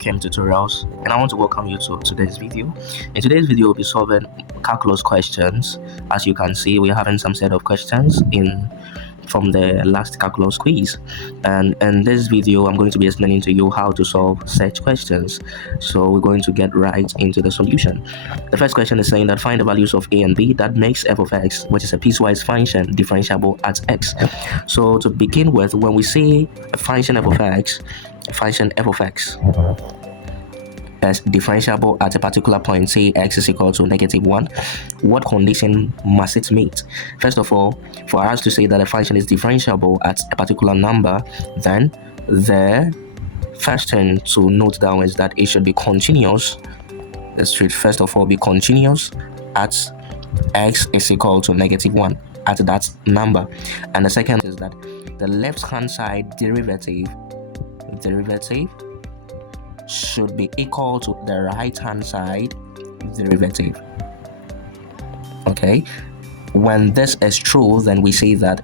Chem Tutorials, and I want to welcome you to today's video. In today's video, we'll be solving calculus questions. As you can see, we're having some set of questions from the last calculus quiz, and in this video I'm going to be explaining to you how to solve such questions. So we're going to get right into the solution. The first question is saying that find the values of a and b that makes f of x, which is a piecewise function, differentiable at x. So to begin with, when we say a function f of x as differentiable at a particular point, say x is equal to -1, what condition must it meet? First of all, for us to say that a function is differentiable at a particular number, then the first thing to note down is that it should be continuous. It should first of all be continuous at x is equal to -1 at that number. And the second is that the left hand side derivative should be equal to the right hand side derivative. Okay, when this is true, then we say that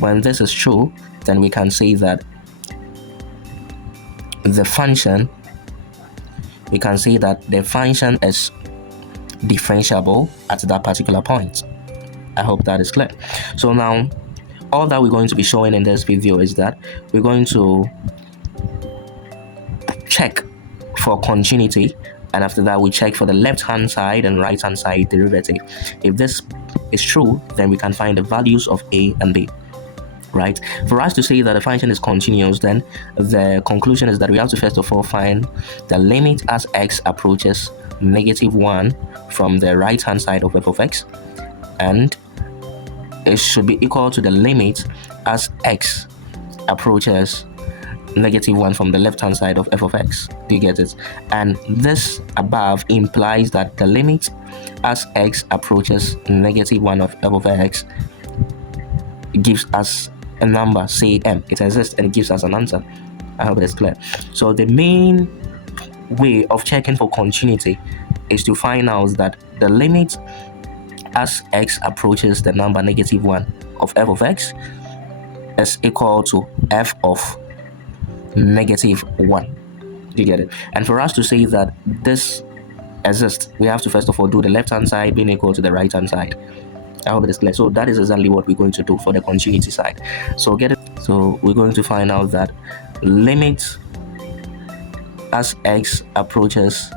when this is true, then we can say that the function is differentiable at that particular point. I hope that is clear. So now all that we're going to be showing in this video is that we're going to check for continuity, and after that we check for the left hand side and right hand side derivative. If this is true, then we can find the values of a and b. Right? For us to say that a function is continuous, then the conclusion is that we have to first of all find the limit as x approaches -1 from the right hand side of f of x, and it should be equal to the limit as x approaches -1 from the left hand side of f of x. Do you get it? And this above implies that the limit as x approaches -1 of f of x gives us a number, say m. It exists and it gives us an answer. I hope it is clear. So the main way of checking for continuity is to find out that the limit as x approaches the number -1 of f of x is equal to f of -1. Do you get it? And for us to say that this exists, we have to first of all do the left hand side being equal to the right hand side. I hope it is clear. So that is exactly what we're going to do for the continuity side. So get it? So we're going to find out that limit as x approaches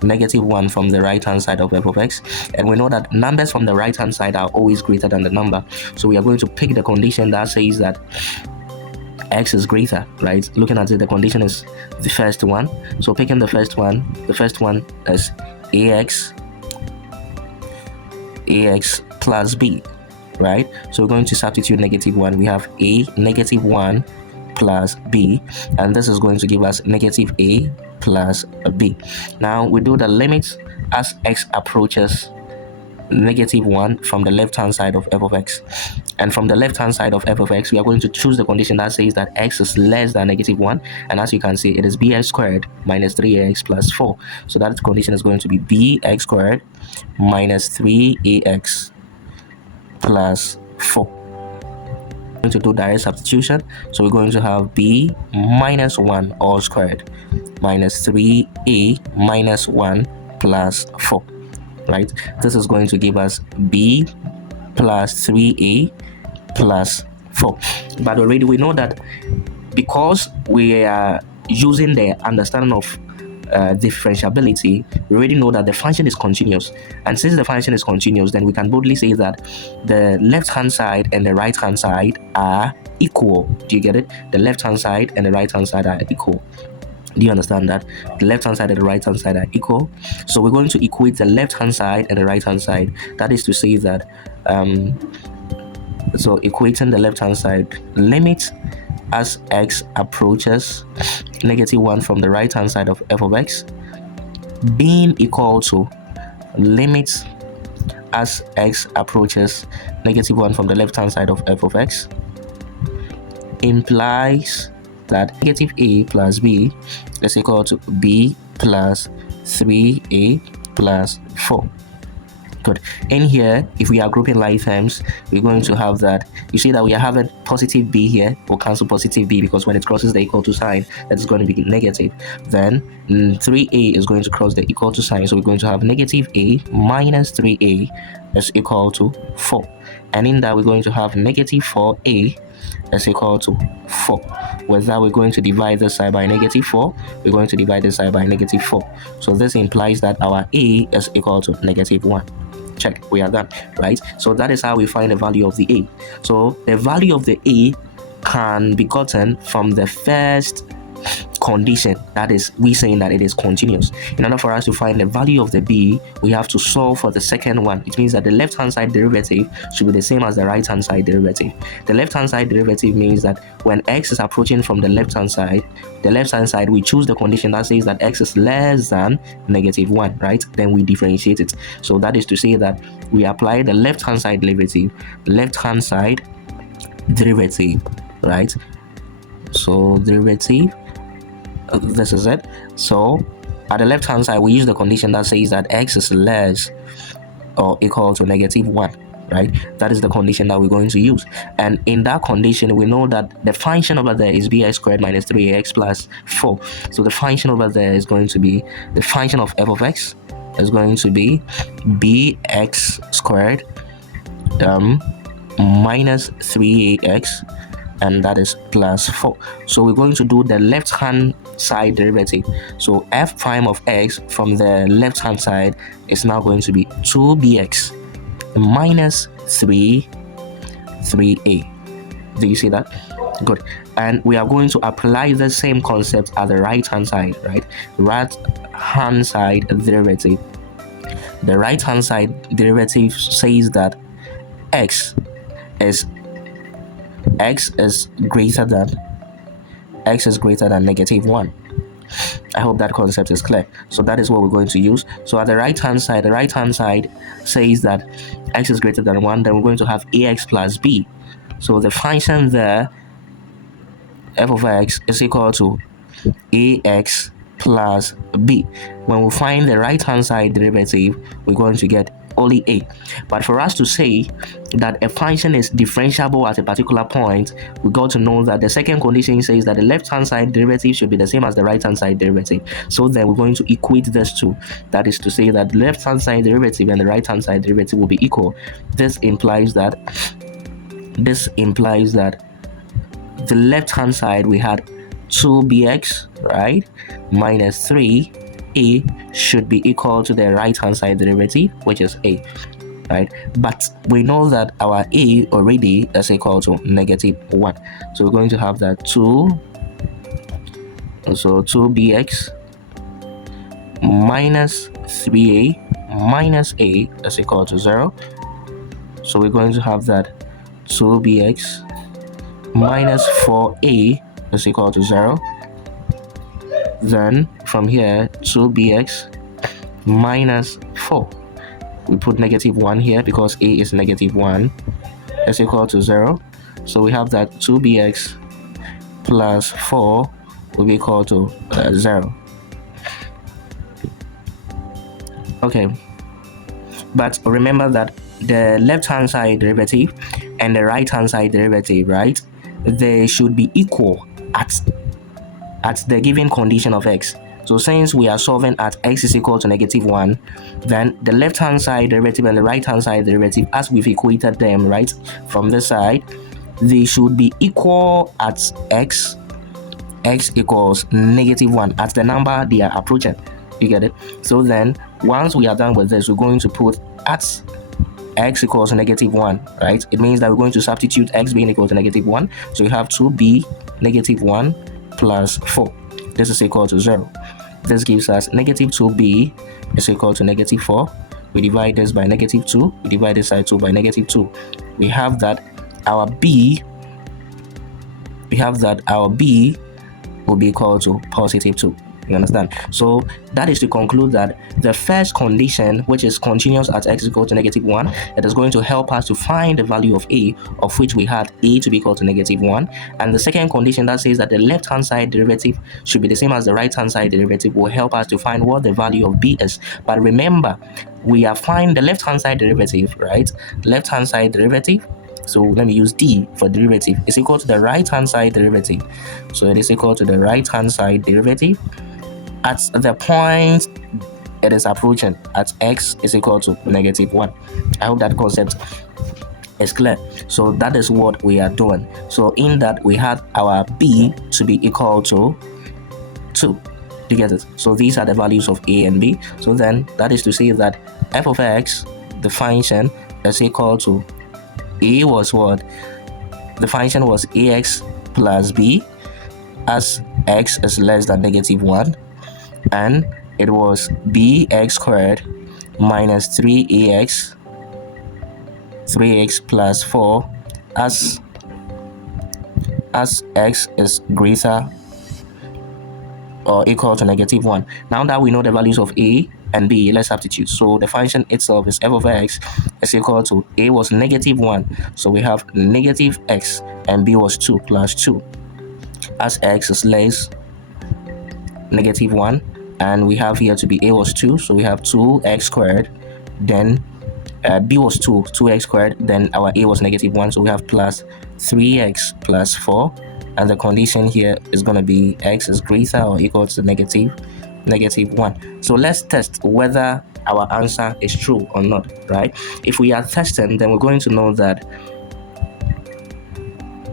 -1 from the right hand side of f of x, and we know that numbers from the right hand side are always greater than the number. So we are going to pick the condition that says that x is greater, right? Looking at it, the condition is the first one. So picking the first one is ax plus b, right? So we're going to substitute -1. We have a -1 plus b, and this is going to give us -a plus b. Now we do the limits as x approaches -1 from the left hand side of f of x, and from the left hand side of f of x we are going to choose the condition that says that x is less than -1, and as you can see, it is bx squared minus 3ax plus 4. So that condition is going to be bx squared minus 3ax plus 4. We're going to do direct substitution, so we're going to have b minus 1 all squared minus 3a minus 1 plus 4. Right, this is going to give us b plus 3a plus 4. But already we know that because we are using the understanding of differentiability, we already know that the function is continuous. And since the function is continuous, then we can boldly say that the left hand side and the right hand side are equal. Do you get it? The left hand side and the right hand side are equal. Do you understand that? The left hand side and the right hand side are equal. So we're going to equate the left hand side and the right hand side. That is to say that so equating the left hand side, limit as x approaches -1 from the right hand side of f of x being equal to limit as x approaches -1 from the left hand side of f of x implies that -a plus b is equal to b plus 3a plus 4. Good. In here, if we are grouping like terms, we're going to have that. You see that we are having positive b here. We'll cancel positive b because when it crosses the equal to sign, that is going to be negative. Then 3a is going to cross the equal to sign, so we're going to have negative a minus 3a is equal to 4. And in that, we're going to have negative 4a is equal to 4. With that, we're going to divide this side by negative 4. We're going to divide this side by negative 4. So this implies that our a is equal to negative 1. Check, we are done, right? So that is how we find the value of the a. So the value of the a can be gotten from the first condition, that is, we saying that it is continuous. In order for us to find the value of the b, we have to solve for the second one. It means that the left hand side derivative should be the same as the right hand side derivative. The left hand side derivative means that when x is approaching from the left hand side, we choose the condition that says that x is less than negative 1, right? Then we differentiate it. So that is to say that we apply the left hand side derivative, right? So derivative, this is it. So at the left hand side, we use the condition that says that x is less or equal to negative 1, right? That is the condition that we're going to use. And in that condition, we know that the function over there is bx squared minus 3ax plus 4. So the function over there is going to be, the function of f of x is going to be bx squared minus 3ax, and that is plus 4. So we're going to do the left hand side derivative. So f prime of x from the left hand side is now going to be 2bx minus 3a. Do you see that? Good. And we are going to apply the same concept at the right hand side, right? Right hand side derivative. The right hand side derivative says that x is greater than negative 1. I hope that concept is clear. So that is what we're going to use. So at the right hand side says that x is greater than 1. Then we're going to have ax plus b. So the function there, f of x, is equal to ax plus b. When we find the right hand side derivative, we're going to get only a. But for us to say that a function is differentiable at a particular point, we got to know that the second condition says that the left hand side derivative should be the same as the right hand side derivative. So then we're going to equate these two. That is to say that the left hand side derivative and the right hand side derivative will be equal. This implies that the left hand side, we had 2bx, right, minus 3a should be equal to the right hand side derivative, which is a, right? But we know that our a already is equal to negative 1. So we're going to have that 2bx minus 3a minus a is equal to 0. So we're going to have that 2bx minus 4a is equal to 0. Then from here, 2bx minus 4. We put negative 1 here because a is negative 1 is equal to 0. So we have that 2bx plus 4 will be equal to 0. Okay. But remember that the left hand side derivative and the right hand side derivative, right, they should be equal at the given condition of x. So since we are solving at x is equal to negative 1, then the left hand side derivative and the right hand side derivative, as we've equated them, right, from this side, they should be equal at x equals negative 1 at the number they are approaching. You get it? So then once we are done with this, we're going to put at x equals negative 1, right? It means that we're going to substitute x being equal to negative 1. So you have 2b negative 1 plus 4. This is equal to 0. This gives us negative 2b is equal to negative 4. We divide this by negative 2. We divide this side 2 by negative 2. We have that our b will be equal to positive 2. You understand? So that is to conclude that the first condition, which is continuous at x equal to -1, it is going to help us to find the value of a, of which we had a to be equal to -1. And the second condition that says that the left-hand side derivative should be the same as the right-hand side derivative will help us to find what the value of b is. But remember, we are finding the left-hand side derivative, right? Left-hand side derivative. So let me use d for derivative. It's equal to the right-hand side derivative. So it is equal to the right-hand side derivative at the point it is approaching at x is equal to -1. I hope that concept is clear. So that is what we are doing. So in that we had our b to be equal to 2. You get it? So these are the values of a and b. So then that is to say that f of x, the function, is equal to a was what? The function was ax plus b as x is less than -1, and it was bx squared minus 3x plus 4 as x is greater or equal to -1. Now that we know the values of a and b, let's substitute. So the function itself is f of x is equal to a was -1, so we have -x, and b was 2 plus 2 as x is less -1, and we have here to be a was 2, so we have 2x squared, then b was 2x squared, then our a was -1, so we have plus 3x plus 4, and the condition here is going to be x is greater or equal to -1. So let's test whether our answer is true or not, right? If we are testing, then we're going to know that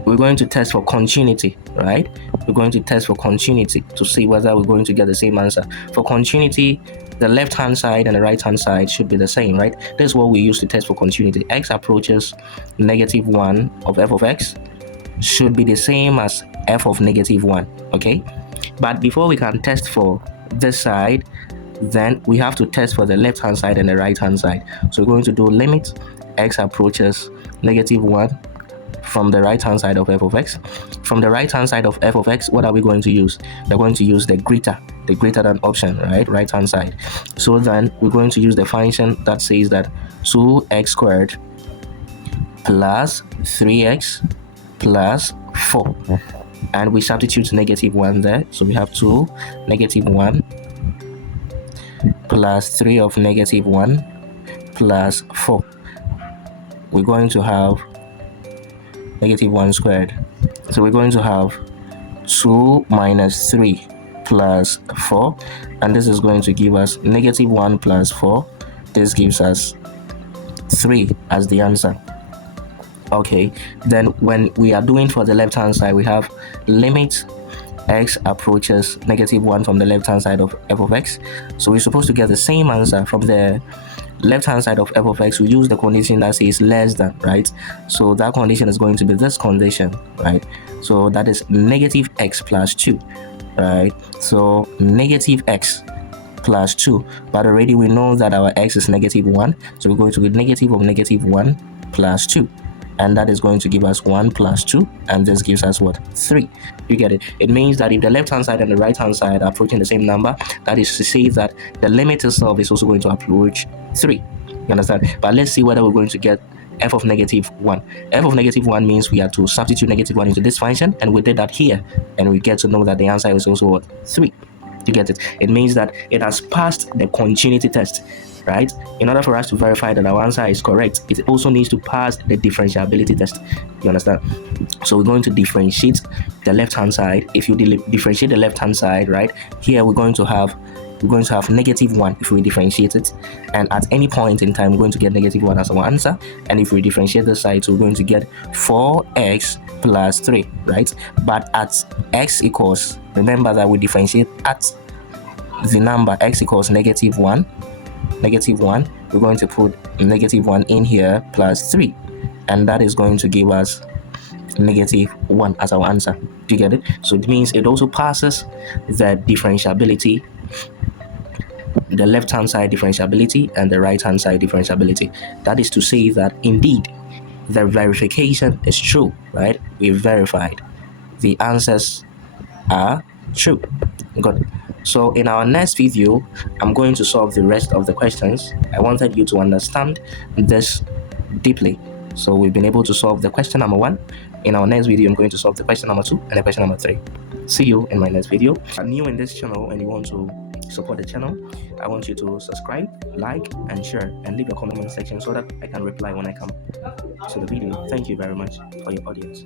we're going to test for continuity, right? We're going to test for continuity to see whether we're going to get the same answer. For continuity, the left-hand side and the right-hand side should be the same, right? This is what we use to test for continuity. X approaches -1 of f of x should be the same as f of -1, okay? But before we can test for this side, then we have to test for the left-hand side and the right-hand side. So we're going to do limit x approaches -1 from the right-hand side of f of x. From the right-hand side of f of x, what are we going to use? We're going to use the greater than option, right? Right-hand side. So then we're going to use the function that says that 2x squared plus 3x plus 4. And we substitute -1 there. So we have 2 -1 plus 3 of -1 plus 4. We're going to have -1 squared. So we're going to have 2 minus 3 plus 4, and this is going to give us -1 plus 4. This gives us 3 as the answer. Okay, then when we are doing for the left hand side, we have limit x approaches -1 from the left hand side of f of x. So we're supposed to get the same answer from the left hand side of f of x. We use the condition that says less than, right? So that condition is going to be this condition, right? So that is -x plus 2, right? So -x plus 2, but already we know that our x is -1, so we're going to be negative of -1 plus 2, and that is going to give us 1 plus 2, and this gives us what? 3. You get it? It means that if the left hand side and the right hand side are approaching the same number, that is to say that the limit itself is also going to approach 3. You understand? But let's see whether we're going to get f of -1. F of -1 means we have to substitute -1 into this function, and we did that here, and we get to know that the answer is also what? 3. You get it? It means that it has passed the continuity test, right? In order for us to verify that our answer is correct, it also needs to pass the differentiability test. You understand? So we're going to differentiate the left-hand side. If you differentiate the left-hand side, right, here we're going to have -1 if we differentiate it, and at any point in time we're going to get -1 as our answer. And if we differentiate this side, so we're going to get 4x plus 3, right? But at x equals, remember that we differentiate at the number x equals -1, we're going to put -1 in here plus 3, and that is going to give us -1 as our answer. Do you get it? So it means it also passes the differentiability, the left hand side differentiability and the right hand side differentiability. That is to say that indeed the verification is true, right? We verified the answers are true. Good. So in our next video, I'm going to solve the rest of the questions. I wanted you to understand this deeply. So we've been able to solve the question number 1. In our next video, I'm going to solve the question number 2 and the question number 3. See you in my next video. If you're new in this channel and you want to support the channel, I want you to subscribe, like, and share, and leave a comment section so that I can reply when I come to the video. Thank you very much for your audience.